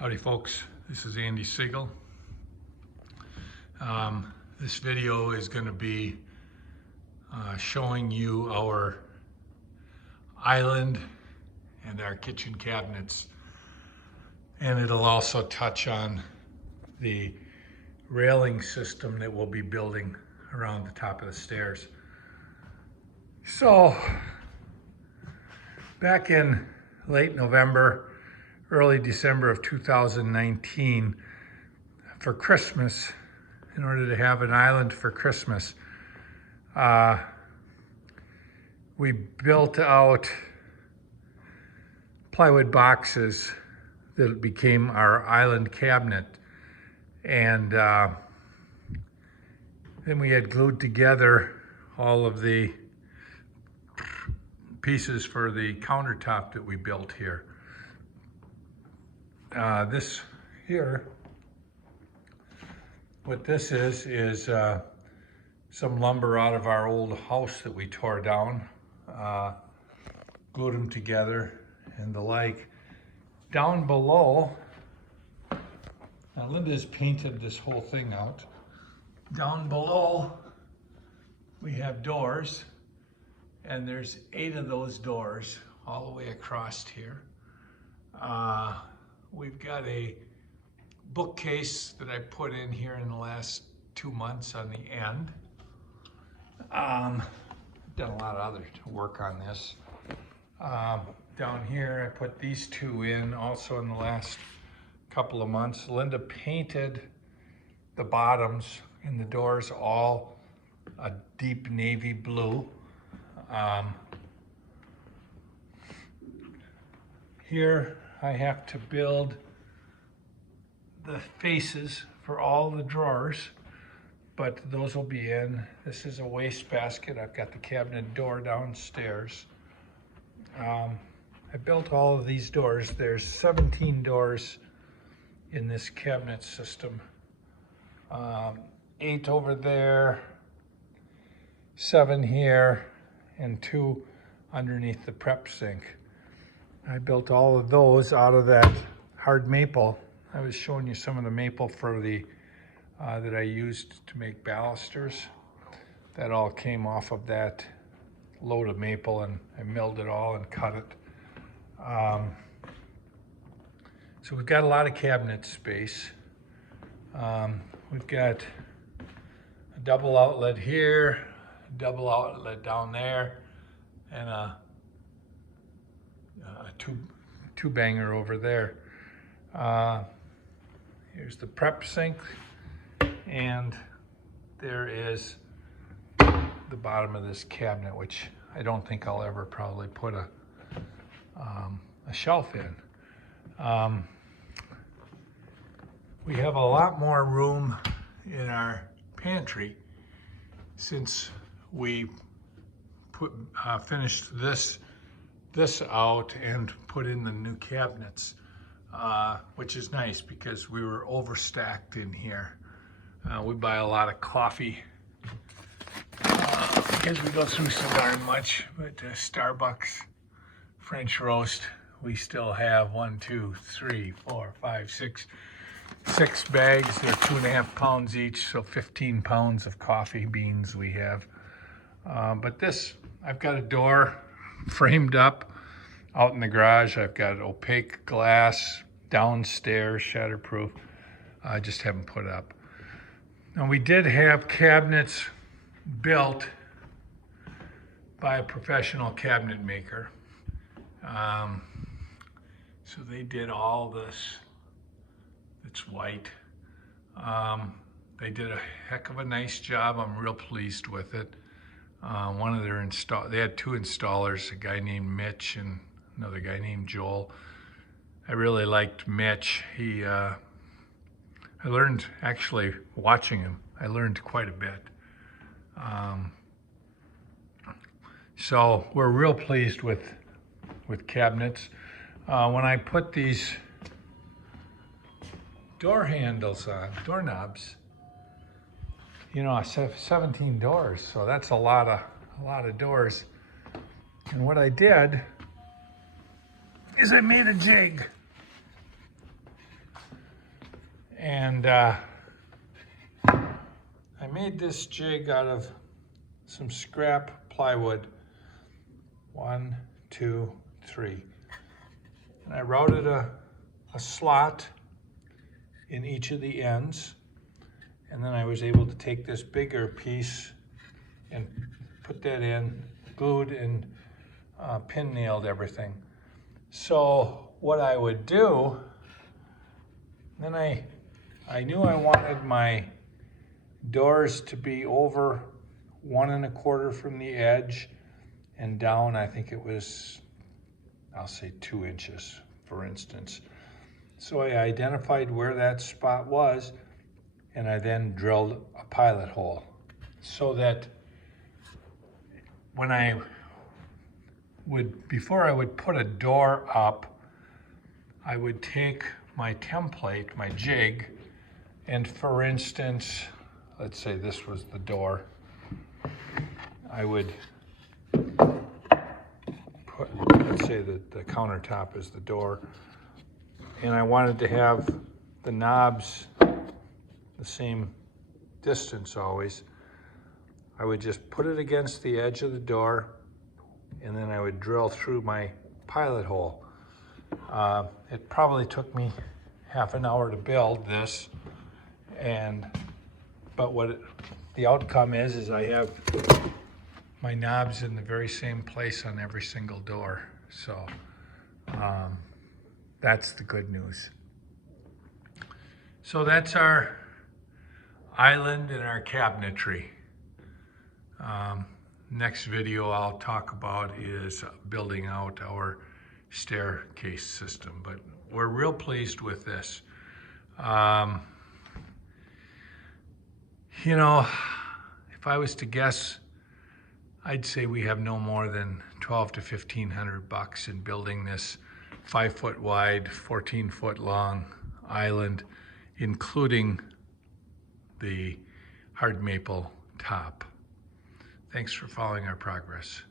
Howdy folks, this is Andy Siegel. This video is going to be showing you our island and our kitchen cabinets, and it'll also touch on the railing system that we'll be building around the top of the stairs. So back in late November, early December of 2019, for Christmas, in order to have an island for Christmas, we built out plywood boxes that became our island cabinet. And then we had glued together all of the pieces for the countertop that we built here. This here, what this is some lumber out of our old house that we tore down, glued them together and the like. Down below, now Linda's painted this whole thing out. Down below, we have doors, and there's 8 of those doors all the way across here. We've got a bookcase that I put in here in the last 2 months on the end. Done a lot of other work on this. Down here, I put these 2 in also in the last couple of months. Linda painted the bottoms and the doors all a deep navy blue. Here I have to build the faces for all the drawers, but those will be in. This is a wastebasket. I've got the cabinet door downstairs. I built all of these doors. There's 17 doors in this cabinet system. 8 over there, 7 here, and 2 underneath the prep sink. I built all of those out of that hard maple. I was showing you some of the maple for the that I used to make balusters. That all came off of that load of maple, and I milled it all and cut it. So we've got a lot of cabinet space. We've got a double outlet here, a double outlet down there, and a two banger over there. Here's the prep sink, and there is the bottom of this cabinet, which I don't think I'll ever probably put a shelf in. We have a lot more room in our pantry since we finished this out and put in the new cabinets, which is nice because we were overstacked in here. We buy a lot of coffee because we go through so darn much, but Starbucks French roast, we still have 1, 2, 3, 4, 5, 6 bags. They're 2.5 pounds each, so 15 pounds of coffee beans we have. But this, I've got a door framed up out in the garage. I've got opaque glass downstairs, shatterproof. I just haven't put up. Now, we did have cabinets built by a professional cabinet maker. So they did all this. It's white. They did a heck of a nice job. I'm real pleased with it. One of their they had 2 installers, a guy named Mitch and another guy named Joel. I really liked Mitch. I learned, actually watching him, I learned quite a bit. So we're real pleased with cabinets. When I put these door handles on, doorknobs, you know, I have 17 doors, so that's a lot of doors. And what I did is I made a jig. And I made this jig out of some scrap plywood. 1, 2, 3. And I routed a slot in each of the ends. And then I was able to take this bigger piece and put that in, glued and pin nailed everything. So what I would do, then I knew I wanted my doors to be over 1 1/4 from the edge and down, I think it was, I'll say 2 inches, for instance. So I identified where that spot was, and I then drilled a pilot hole so that when before I would put a door up, I would take my template, my jig, and for instance, let's say this was the door. I would put, let's say that the countertop is the door, and I wanted to have the knobs the same distance always. I would just put it against the edge of the door, and then I would drill through my pilot hole. It probably took me half an hour to build this, but the outcome is I have my knobs in the very same place on every single door. So that's the good news. So that's our island and our cabinetry. Next video I'll talk about is building out our staircase system, but we're real pleased with this. You know, if I was to guess, I'd say we have no more than $1,200 to $1,500 in building this 5-foot wide, 14-foot long island, including the hard maple top. Thanks for following our progress.